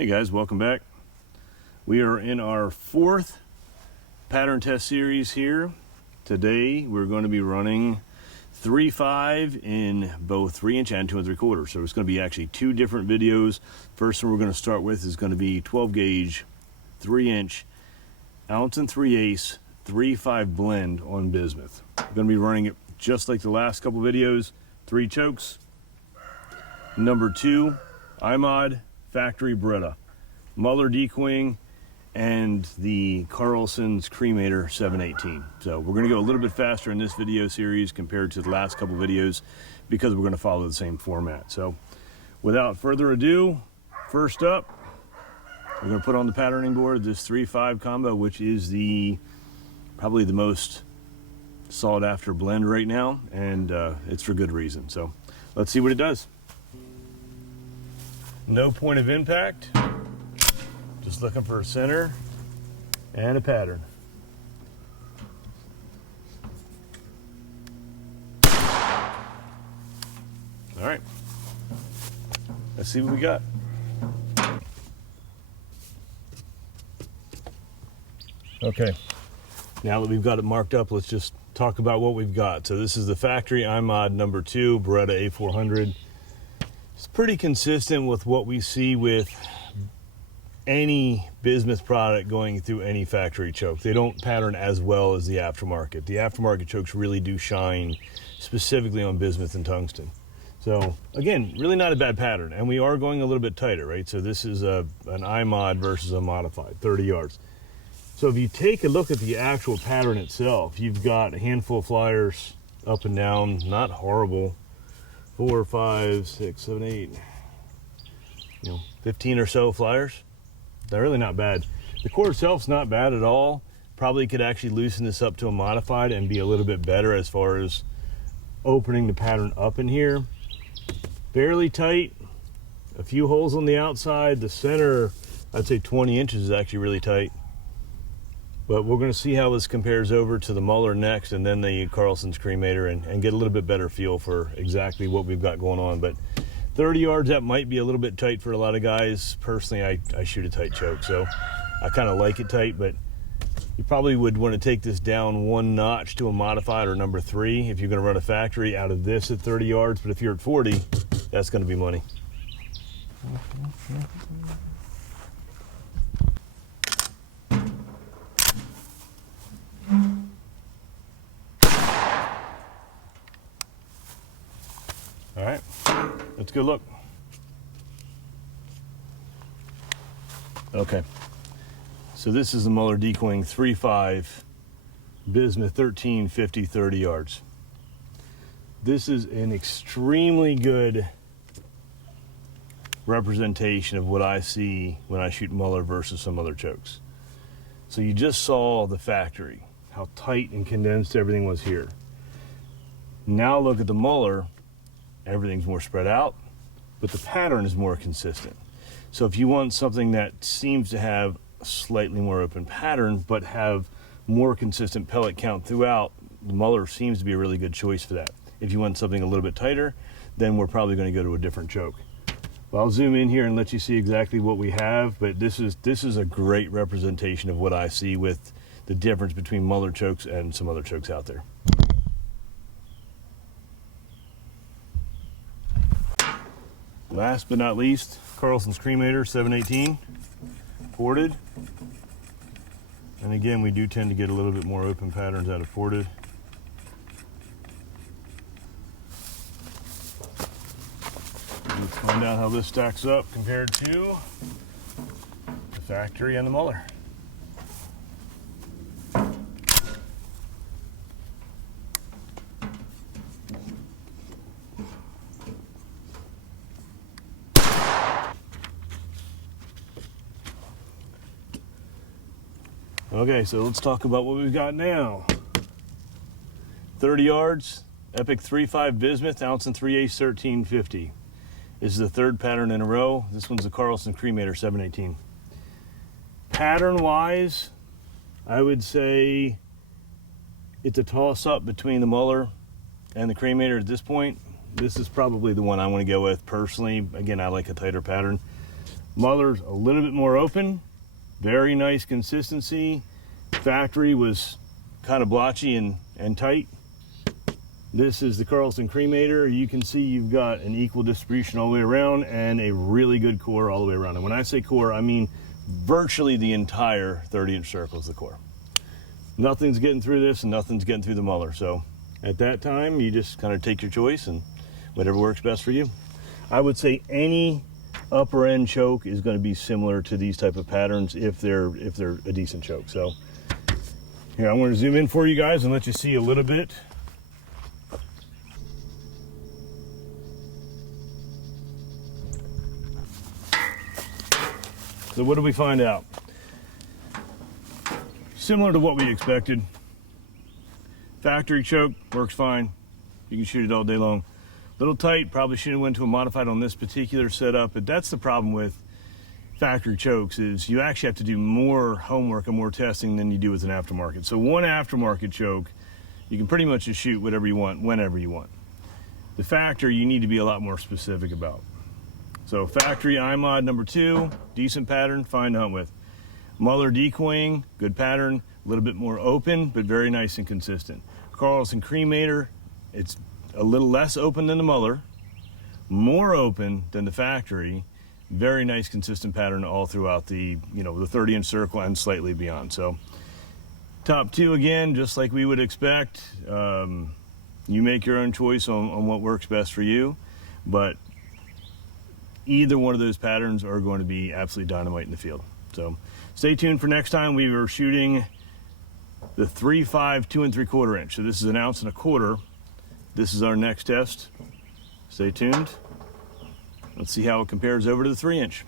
Hey guys, welcome back. We are in our fourth pattern test series here. Today we're going to be running 3.5 in both 3" and 2 3/4. So it's going to be actually two different videos. First one we're going to start with is going to be 12 gauge 3" ounce and 3/8 3.5 blend on bismuth. We're going to be running it just like the last couple videos. 3 chokes. Number 2 iMod Factory Beretta, Muller Decoying, and the Carlsons Cremator 718. So we're going to go a little bit faster in this video series compared to the last couple videos because we're going to follow the same format. So without further ado, first up, we're going to put on the patterning board this 3.5 combo, which is probably the most sought after blend right now, and it's for good reason. So let's see what it does. No point of impact, just looking for a center and a pattern. All right, let's see what we got. Okay, now that we've got it marked up, let's just talk about what we've got. So this is the Factory iMod number 2 Beretta A400. It's pretty consistent with what we see with any bismuth product going through any factory choke. They don't pattern as well as the aftermarket. The aftermarket chokes really do shine specifically on bismuth and tungsten. So again, really not a bad pattern. And we are going a little bit tighter, right? So this is an iMod versus a modified, 30 yards. So if you take a look at the actual pattern itself, you've got a handful of flyers up and down, not horrible. 4, 5, 6, 7, 8, 15 or so flyers. They're really not bad. The core itself's not bad at all. Probably could actually loosen this up to a modified and be a little bit better as far as opening the pattern up in here. Fairly tight. A few holes on the outside. The center, I'd say 20 inches is actually really tight. But we're going to see how this compares over to the Muller next, and then the Carlsons Cremator, and get a little bit better feel for exactly what we've got going on. But 30 yards, that might be a little bit tight for a lot of guys. Personally, I shoot a tight choke, so I kind of like it tight, but you probably would want to take this down 1 notch to a modified or number 3 if you're going to run a factory out of this at 30 yards. But if you're at 40, that's going to be money. All right, let's go look. Okay, so this is the Muller Decoying 3.5 bismuth 1350 30 yards. This is an extremely good representation of what I see when I shoot Muller versus some other chokes. So you just saw the factory, how tight and condensed everything was here. Now look at the Muller. Everything's more spread out, but the pattern is more consistent. So if you want something that seems to have a slightly more open pattern, but have more consistent pellet count throughout, the Muller seems to be a really good choice for that. If you want something a little bit tighter, then we're probably going to go to a different choke. Well, I'll zoom in here and let you see exactly what we have, but this is a great representation of what I see with the difference between Muller chokes and some other chokes out there. Last but not least, Carlson's Cremator 718, ported. And again, we do tend to get a little bit more open patterns out of ported. Let's find out how this stacks up compared to the factory and the Muller. Okay, so let's talk about what we've got now. 30 yards, EPIC 3.5 bismuth, ounce and 3/8 1350. This is the third pattern in a row. This one's the Carlson Cremator 718. Pattern-wise, I would say it's a toss-up between the Muller and the Cremator at this point. This is probably the one I want to go with personally. Again, I like a tighter pattern. Muller's a little bit more open, very nice consistency. Factory was kind of blotchy and tight. This is the Carlson Cremator. You can see you've got an equal distribution all the way around and a really good core all the way around. And when I say core, I mean virtually the entire 30-inch circle is the core. Nothing's getting through this and nothing's getting through the Muller. So at that time, you just kind of take your choice and whatever works best for you. I would say any upper end choke is going to be similar to these type of patterns if they're a decent choke. So here, I'm going to zoom in for you guys and let you see a little bit. So what do we find out? Similar to what we expected. Factory choke works fine. You can shoot it all day long. Little tight, probably should have went to a modified on this particular setup, but that's the problem with factory chokes is you actually have to do more homework and more testing than you do with an aftermarket. So one aftermarket choke, you can pretty much just shoot whatever you want, whenever you want. The factory, you need to be a lot more specific about. So factory iMod number 2, decent pattern, fine to hunt with. Muller Decoying, good pattern, a little bit more open, but very nice and consistent. Carlson Cremator, it's a little less open than the Muller, more open than the factory, very nice consistent pattern all throughout the, the 30-inch circle and slightly beyond. So top 2 again, just like we would expect. You make your own choice on what works best for you, but either one of those patterns are going to be absolutely dynamite in the field. So stay tuned for next time. We were shooting the 3.5 2 3/4 inch. So this is 1 1/4 ounce. This is our next test. Stay tuned. Let's see how it compares over to the 3-inch.